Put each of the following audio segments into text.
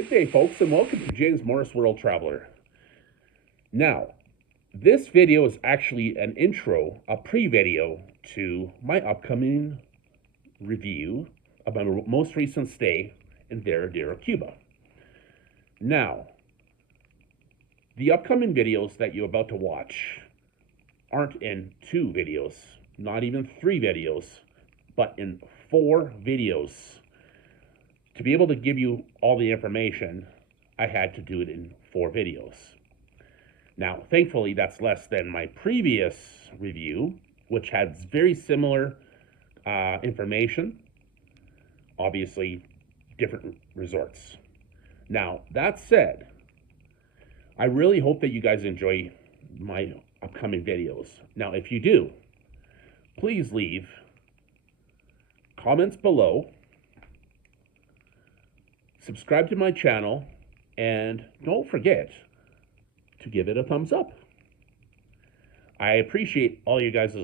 Good day, folks, and welcome to James Morris World Traveler. Now, this video is actually an intro, a pre-video to my upcoming review of my most recent stay in Varadero, Cuba. Now, the upcoming videos that you're about to watch aren't in 2 videos, not even 3 videos, but in 4 videos. To be able to give you all the information, I had to do it in 4 videos. Now, thankfully, that's less than my previous review, which had very similar information, obviously different resorts. Now, that said, I really hope that you guys enjoy my upcoming videos. Now, if you do, please leave comments below, subscribe to my channel, and don't forget to give it a thumbs up. I appreciate all you guys'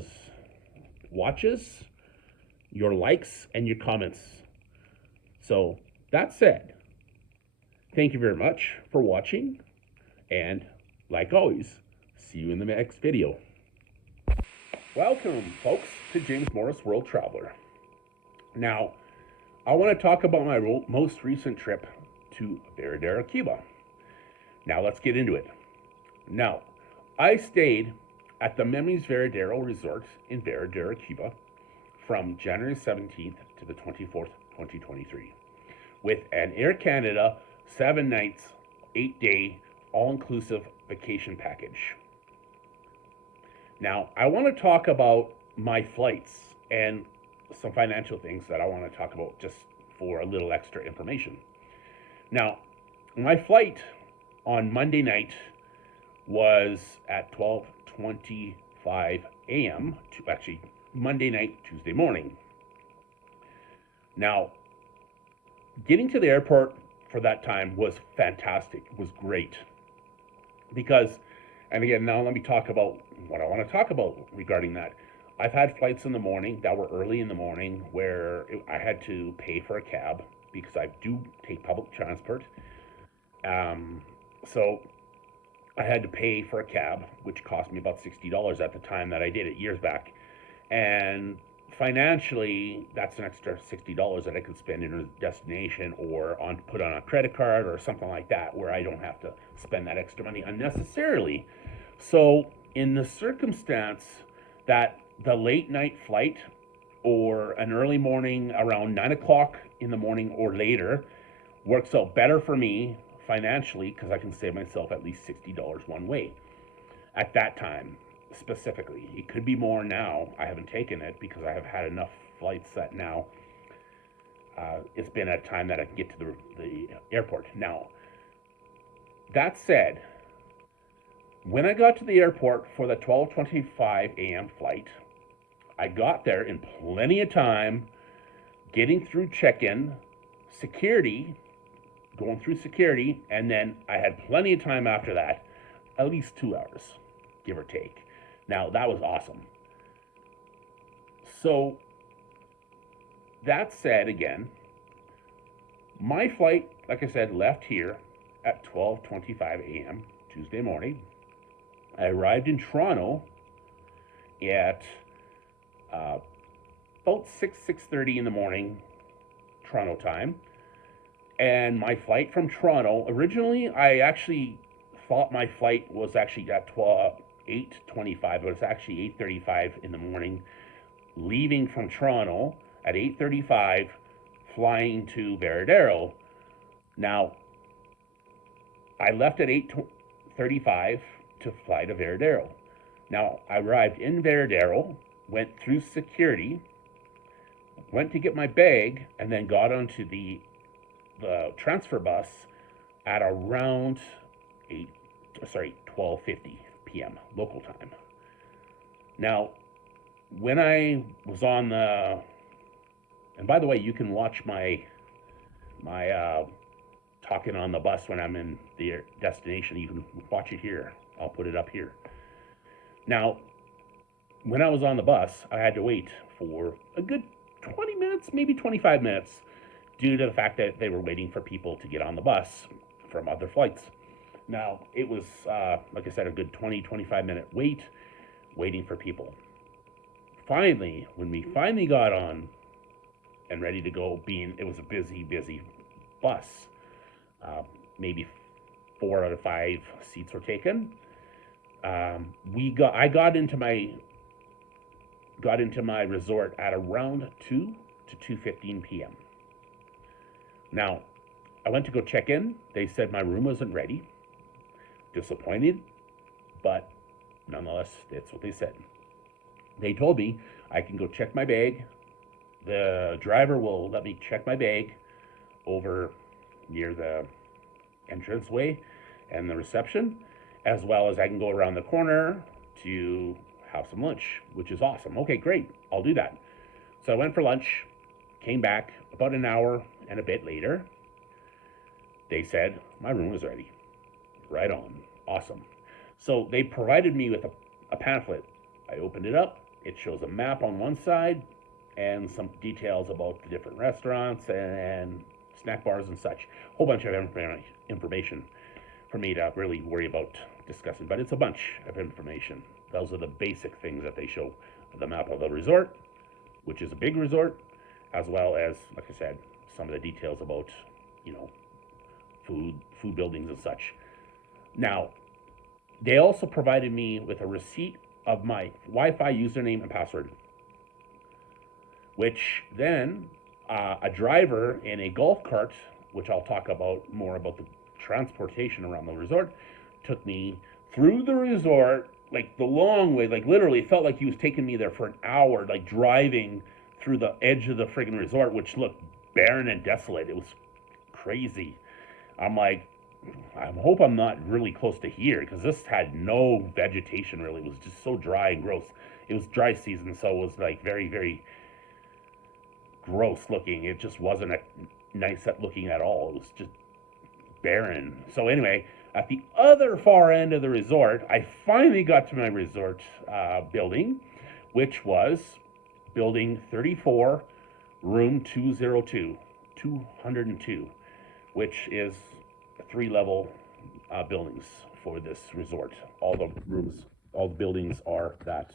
watches, your likes, and your comments. So, that said, thank you very much for watching, and like always, see you in the next video. Welcome, folks, to James Morris World Traveler. Now, I want to talk about my most recent trip to Varadero, Cuba. Now, let's get into it. Now, I stayed at the Memories Varadero Resort in Varadero, Cuba from January 17th to the 24th, 2023 with an Air Canada 7 nights, 8-day, all-inclusive vacation package. Now, I want to talk about my flights and some financial things that I want to talk about just for a little extra information. Now, my flight on Monday night was at 12:25 a.m. to actually Monday night, Tuesday morning. Now, getting to the airport for that time was fantastic. It was great because, and again, now let me talk about what I want to talk about regarding that. I've had flights in the morning that were early in the morning where I had to pay for a cab because I do take public transport. So I had to pay for a cab, which cost me about $60 at the time that I did it years back. And financially, that's an extra $60 that I could spend in a destination or put on a credit card or something like that, where I don't have to spend that extra money unnecessarily. So in the circumstance that the late night flight or an early morning around 9 o'clock in the morning or later works out better for me financially because I can save myself at least $60 one way at that time specifically. It could be more now. I haven't taken it because I have had enough flights that now it's been a time that I can get to the airport. Now, that said, when I got to the airport for the 12:25 a.m. flight, I got there in plenty of time, getting through check-in, security, going through security, and then I had plenty of time after that, at least 2 hours, give or take. Now, that was awesome. So, that said, again, my flight, like I said, left here at 12:25 a.m. Tuesday morning. I arrived in Toronto at about 6:30 in the morning, Toronto time. And my flight from Toronto, originally, I actually thought my flight was actually at 8:25, but it's actually 8:35 in the morning, leaving from Toronto at 8:35, flying to Varadero. Now, I left at 8:35 to fly to Varadero. Now, I arrived in Varadero, went through security, went to get my bag, and then got onto the transfer bus at around 12:50 p.m. local time. Now, when I was on the, and by the way, you can watch my talking on the bus when I'm in the destination. You can watch it here. I'll put it up here. Now, when I was on the bus, I had to wait for a good 20 minutes, maybe 25 minutes, due to the fact that they were waiting for people to get on the bus from other flights. Now, it was, like I said, a good 20-25 minute wait, waiting for people. Finally, when we finally got on and ready to go, it was a busy bus. Maybe 4 out of 5 seats were taken. I got into my resort at around 2 to 2:15 p.m. Now, I went to go check in. They said my room wasn't ready. Disappointed, but nonetheless, that's what they said. They told me I can go check my bag. The driver will let me check my bag over near the entranceway and the reception, as well as I can go around the corner to have some lunch, which is awesome. Okay, great. I'll do that. So I went for lunch, came back about an hour and a bit later. They said my room was ready. Right on. Awesome. So they provided me with a pamphlet. I opened it up. It shows a map on one side and some details about the different restaurants and snack bars and such. A whole bunch of information for me to really worry about discussing, but it's a bunch of information. Those are the basic things that they show: the map of the resort, which is a big resort, as well as, like I said, some of the details about, food buildings and such. Now, they also provided me with a receipt of my Wi-Fi username and password, which then a driver in a golf cart, which I'll talk about more about the transportation around the resort, took me through the resort, like the long way, like literally it felt like he was taking me there for an hour, like driving through the edge of the friggin' resort, which looked barren and desolate. It was crazy. I'm like, I hope I'm not really close to here, because this had no vegetation really. It was just so dry and gross. It was dry season, so it was like very, very gross looking. It just wasn't nice at looking at all. It was just barren. So anyway, at the other far end of the resort, I finally got to my resort building, which was building 34, room 202, which is 3-level buildings for this resort. All the buildings are that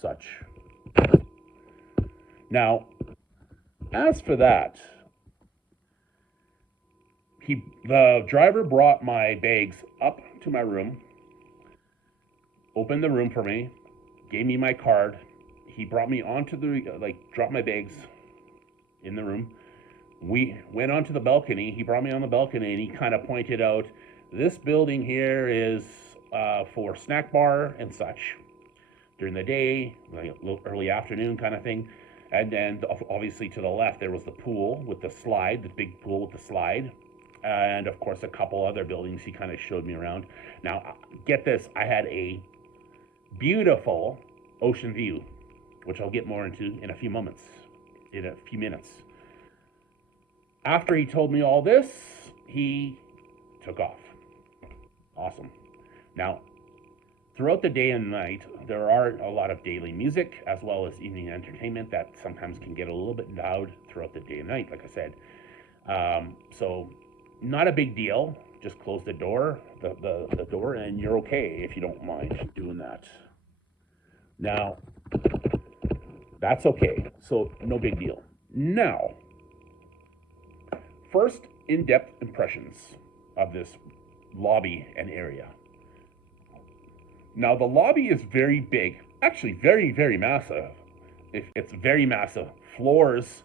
such. Now, as for that, the driver brought my bags up to my room, opened the room for me, gave me my card. He brought me onto dropped my bags in the room. We went onto the balcony. He brought me on the balcony and he kind of pointed out, this building here is for snack bar and such during the day, like early afternoon kind of thing. And then obviously to the left, there was the pool with the slide, the big pool with the slide. And of course, a couple other buildings he kind of showed me around. Now, get this, I had a beautiful ocean view, which I'll get more into in a few minutes. After he told me all this, he took off. Awesome. Now, throughout the day and night, there are a lot of daily music as well as evening entertainment that sometimes can get a little bit loud throughout the day and night, like I said. So, not a big deal. Just close the door, the door, and you're okay if you don't mind doing that. Now, that's okay. So, no big deal. Now, first, in-depth impressions of this lobby and area. Now, the lobby is very big, actually very, very massive. It's very massive. Floors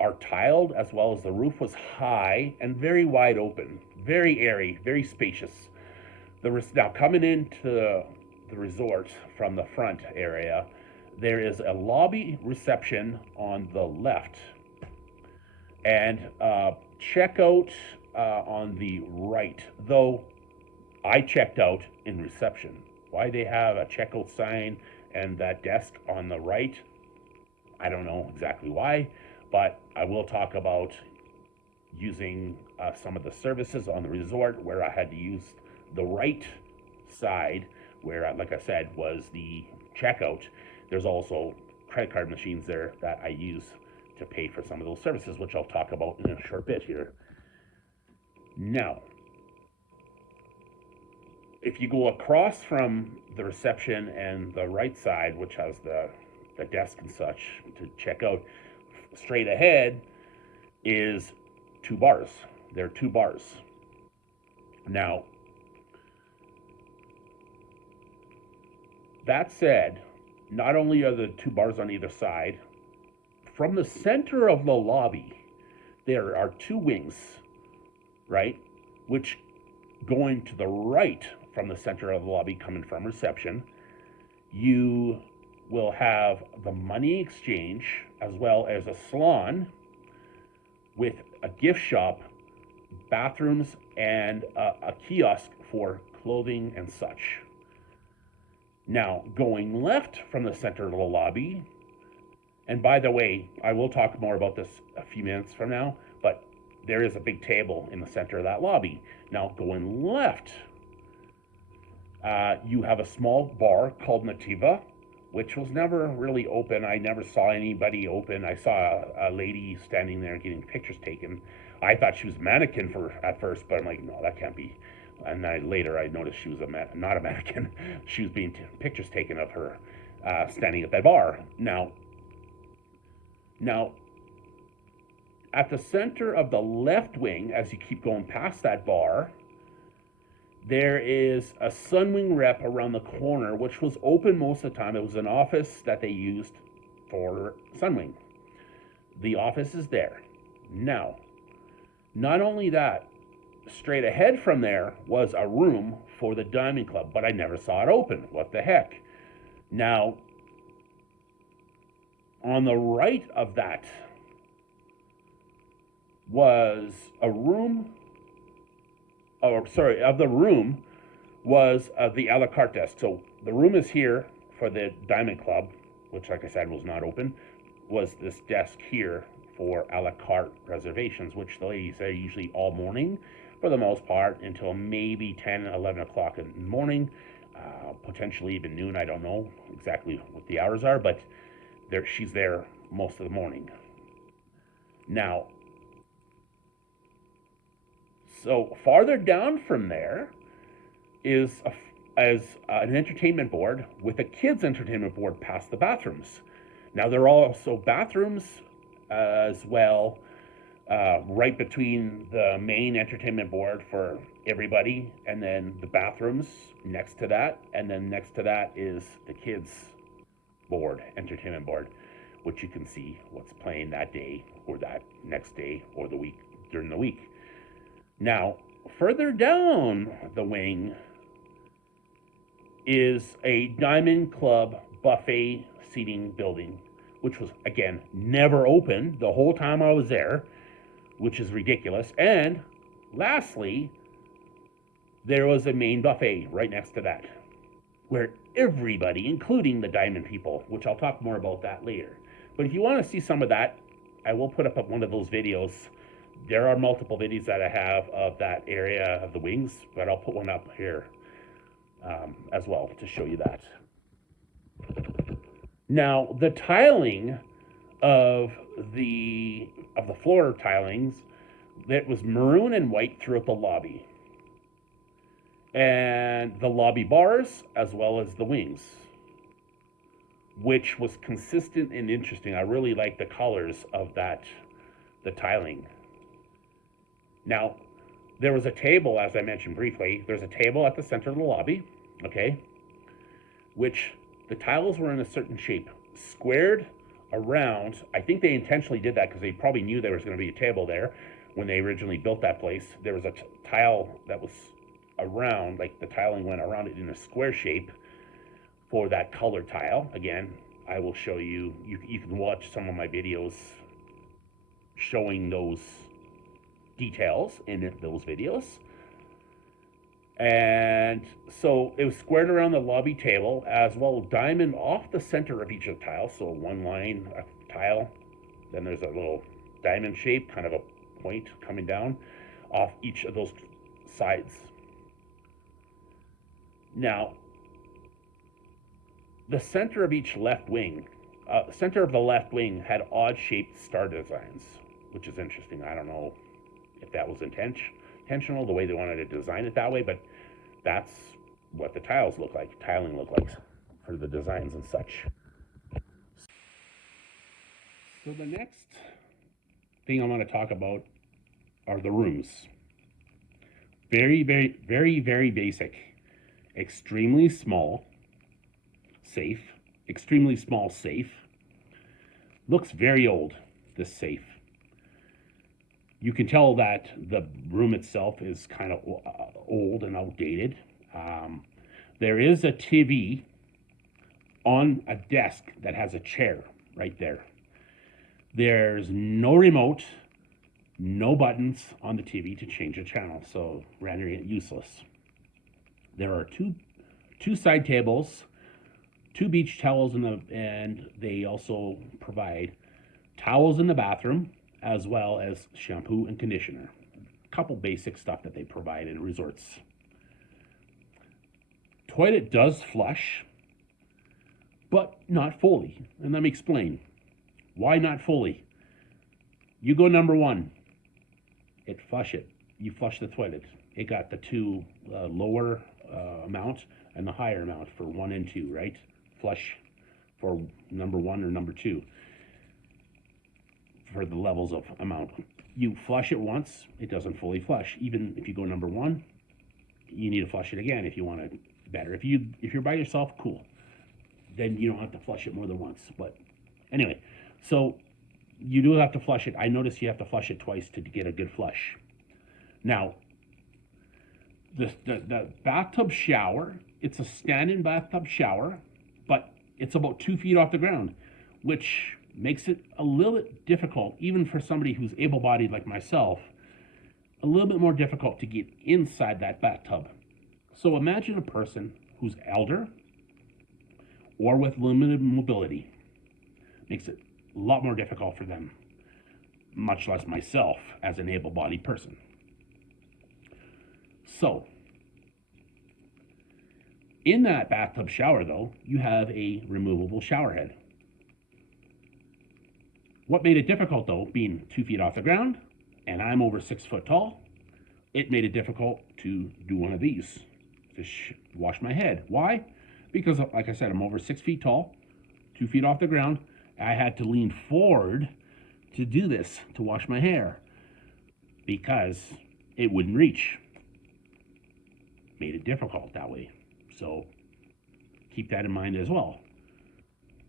are tiled, as well as the roof was high and very wide open, very airy, very spacious. Now, coming into the resort from the front area, there is a lobby reception on the left, and checkout on the right, though I checked out in reception. Why they have a checkout sign and that desk on the right, I don't know exactly why, but I will talk about using some of the services on the resort where I had to use the right side, where, like I said, was the checkout. There's also credit card machines there that I use to pay for some of those services, which I'll talk about in a short bit here. Now, if you go across from the reception and the right side, which has the desk and such to check out, straight ahead is two bars. There are two bars. Now, that said, not only are the two bars on either side, from the center of the lobby, there are two wings, right? Which going to the right from the center of the lobby, coming from reception, you will have the money exchange as well as a salon with a gift shop, bathrooms, and a kiosk for clothing and such. Now, going left from the center of the lobby, and by the way, I will talk more about this a few minutes from now, but there is a big table in the center of that lobby. Now, going left, you have a small bar called Nativa, which was never really open. I never saw anybody open. I saw a lady standing there getting pictures taken. I thought she was a mannequin at first, but I'm like, no, that can't be. And later I noticed she was not a mannequin. She was being pictures taken of her standing at that bar. Now, at the center of the left wing, as you keep going past that bar, there is a Sunwing rep around the corner, which was open most of the time. It was an office that they used for Sunwing. The office is there. Now, not only that, straight ahead from there was a room for the Diamond Club, but I never saw it open. What the heck? Now, on the right of that was a room, of the room was the a la carte desk. So the room is here for the Diamond Club, which, like I said, was not open, was this desk here for a la carte reservations, which the ladies are usually all morning, for the most part, until maybe 10, 11 o'clock in the morning, potentially even noon. I don't know exactly what the hours are, but she's there most of the morning. Now, so farther down from there is an entertainment board with a kids' entertainment board past the bathrooms. Now, there are also bathrooms as well, right between the main entertainment board for everybody, and then the bathrooms next to that, and then next to that is the kids' board, entertainment board, which you can see what's playing that day or that next day or the week during the week. Now, further down the wing is a Diamond Club buffet seating building, which was, again, never open the whole time I was there, which is ridiculous. And lastly, there was a main buffet right next to that, where everybody, including the Diamond people, which I'll talk more about that later. But if you want to see some of that, I will put up one of those videos. There are multiple videos that I have of that area of the wings, but I'll put one up here as well to show you that. Now, the tiling of the floor tilings, that was maroon and white throughout the lobby, and the lobby bars as well as the wings, which was consistent and interesting. I really like the colors of the tiling. Now, there was a table, as I mentioned briefly, there's a table at the center of the lobby, okay, which the tiles were in a certain shape, squared around. I think they intentionally did that because they probably knew there was going to be a table there when they originally built that place. There was a tile that was around, like the tiling went around it in a square shape for that color tile. Again, I will show you, you can watch some of my videos showing those details in those videos. And so it was squared around the lobby table, as well as diamond off the center of each of the tiles. So one line, a tile, then there's a little diamond shape, kind of a point coming down off each of those sides. Now, the center of each left wing center of the left wing had odd-shaped star designs, which is interesting. I don't know if that was intentional, the way they wanted to design it that way, but that's what the tiling look like for the designs and such. So the next thing I want to talk about are the rooms. Very, very, very, very basic. Extremely small, safe. Extremely small safe. Looks very old, this safe. You can tell that the room itself is kind of old and outdated. There is a TV on a desk that has a chair right there. There's no remote, no buttons on the TV to change the channel, so rendering it useless. There are two side tables, 2 beach towels and they also provide towels in the bathroom as well as shampoo and conditioner. A couple basic stuff that they provide in resorts. Toilet does flush, but not fully. And let me explain. Why not fully? You go number 1, it flush it. You flush the toilet. It got the 2 lower amount and the higher amount for 1 and 2, right? Flush for number 1 or number 2 for the levels of amount. You flush it once, it doesn't fully flush. Even if you go number 1, you need to flush it again if you want it better. If you're by yourself, cool. Then you don't have to flush it more than once. But anyway, so you do have to flush it. I noticed you have to flush it twice to get a good flush. Now, the bathtub shower, it's a stand-in bathtub shower, but it's about 2 feet off the ground, which makes it a little bit difficult, even for somebody who's able-bodied like myself, a little bit more difficult to get inside that bathtub. So imagine a person who's elder or with limited mobility. Makes it a lot more difficult for them, much less myself as an able-bodied person. So, in that bathtub shower, though, you have a removable shower head. What made it difficult, though, being 2 feet off the ground, and I'm over 6 foot tall, it made it difficult to do one of these, to wash my head. Why? Because, like I said, I'm over 6 feet tall, 2 feet off the ground. I had to lean forward to do this, to wash my hair, because it wouldn't reach. Made it difficult that way. So keep that in mind as well.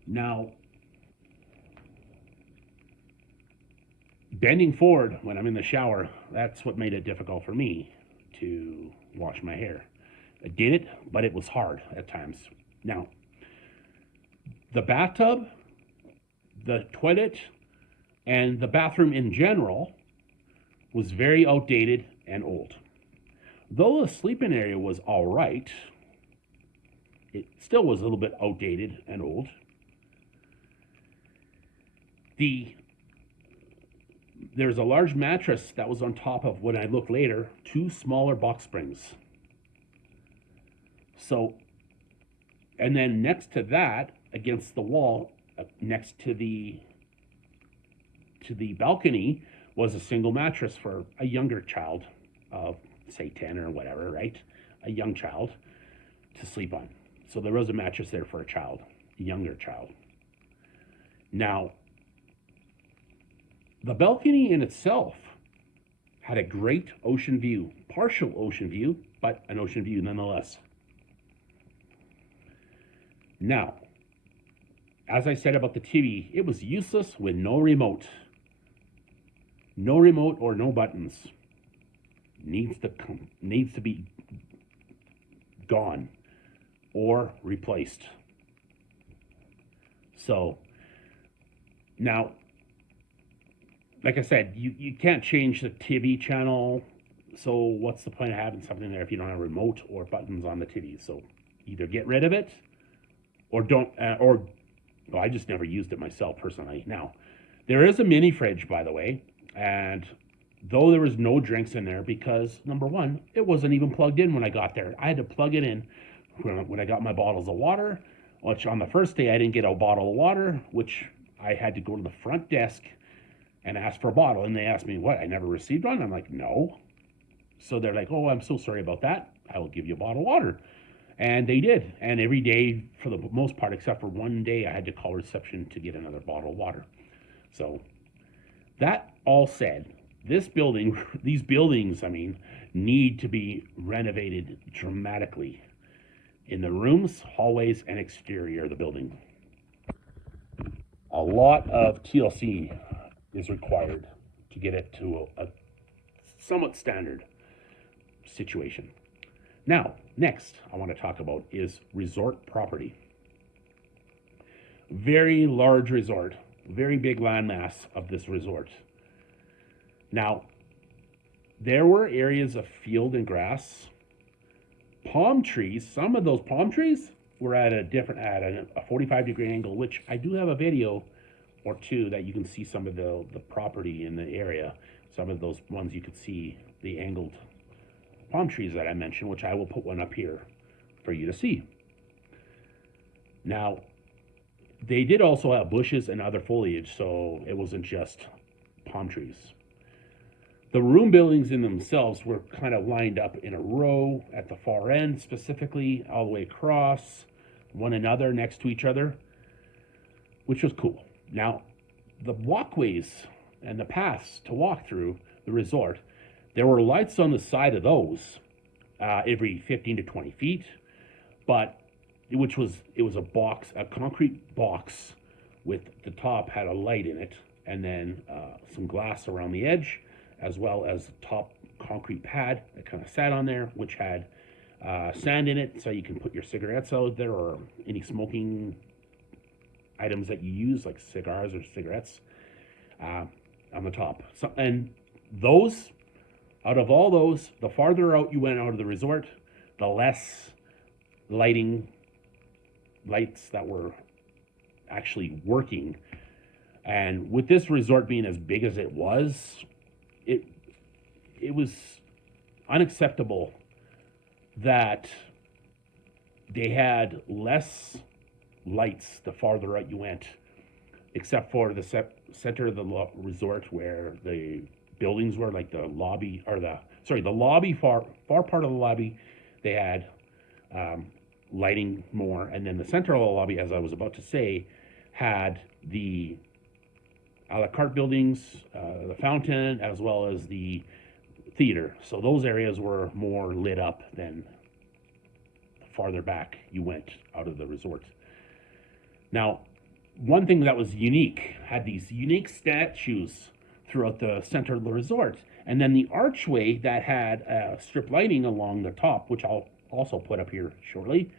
Now, bending forward when I'm in the shower, that's what made it difficult for me to wash my hair. I did it, but it was hard at times. Now, the bathtub, the toilet, and the bathroom in general was very outdated and old. Though the sleeping area was all right, it still was a little bit outdated and old. There's a large mattress that was on top of, when I looked later, 2 smaller box springs. So, and then next to that, against the wall, next to the balcony, was a single mattress for a younger child of, say, 10 or whatever, right? A young child to sleep on. So there was a mattress there for a child, a younger child. Now, the balcony in itself had a great ocean view, partial ocean view, but an ocean view nonetheless. Now, as I said about the TV, it was useless with no remote. No remote or no buttons. Needs to be gone or replaced. So, now, like I said, you can't change the TV channel, so what's the point of having something there if you don't have a remote or buttons on the TV? So either get rid of it or don't, well, I just never used it myself personally. Now, there is a mini fridge, by the way, and though there was no drinks in there because, number 1, it wasn't even plugged in when I got there. I had to plug it in when I got my bottles of water, which on the first day I didn't get a bottle of water, which I had to go to the front desk and ask for a bottle. And they asked me, what, I never received one? I'm like, no. So they're like, oh, I'm so sorry about that. I will give you a bottle of water. And they did. And every day, for the most part, except for one day, I had to call reception to get another bottle of water. So that all said, this building, these buildings, I mean, need to be renovated dramatically in the rooms, hallways, and exterior of the building. A lot of TLC is required to get it to a somewhat standard situation. Now, next I want to talk about is resort property. Very large resort, very big landmass of this resort. Now, there were areas of field and grass, palm trees. Some of those palm trees were at a 45-degree angle, which I do have a video or two that you can see some of the property in the area. Some of those ones you could see the angled palm trees that I mentioned, which I will put one up here for you to see. Now, they did also have bushes and other foliage, so it wasn't just palm trees. The room buildings in themselves were kind of lined up in a row at the far end, specifically all the way across one another next to each other, which was cool. Now, the walkways and the paths to walk through the resort, there were lights on the side of those every 15 to 20 feet, but it was a box, a concrete box with the top had a light in it, and then some glass around the edge, as well as the top concrete pad that kind of sat on there, which had sand in it, so you can put your cigarettes out there or any smoking items that you use, like cigars or cigarettes, on the top. So, and those, out of all those, the farther out you went out of the resort, the less lights that were actually working. And with this resort being as big as it was, it was unacceptable that they had less lights the farther out you went, except for the center of the resort where the buildings were, like the lobby, or the lobby, far part of the lobby, they had lighting more, and then the center of the lobby, as I was about to say, had the a la carte buildings, the fountain, as well as the theater. So those areas were more lit up than farther back you went out of the resort. Now, one thing that was unique, had these unique statues throughout the center of the resort, and then the archway that had strip lighting along the top, which I'll also put up here shortly.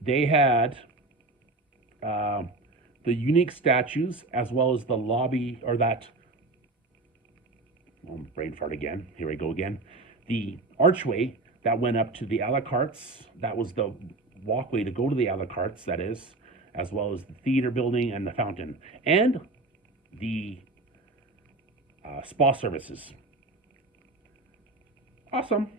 They had the unique statues, as well as the lobby, or that, brain fart again, here I go again, the archway that went up to the a la cartes, that was the walkway to go to the a la cartes, that is, as well as the theater building and the fountain, and the spa services. Awesome.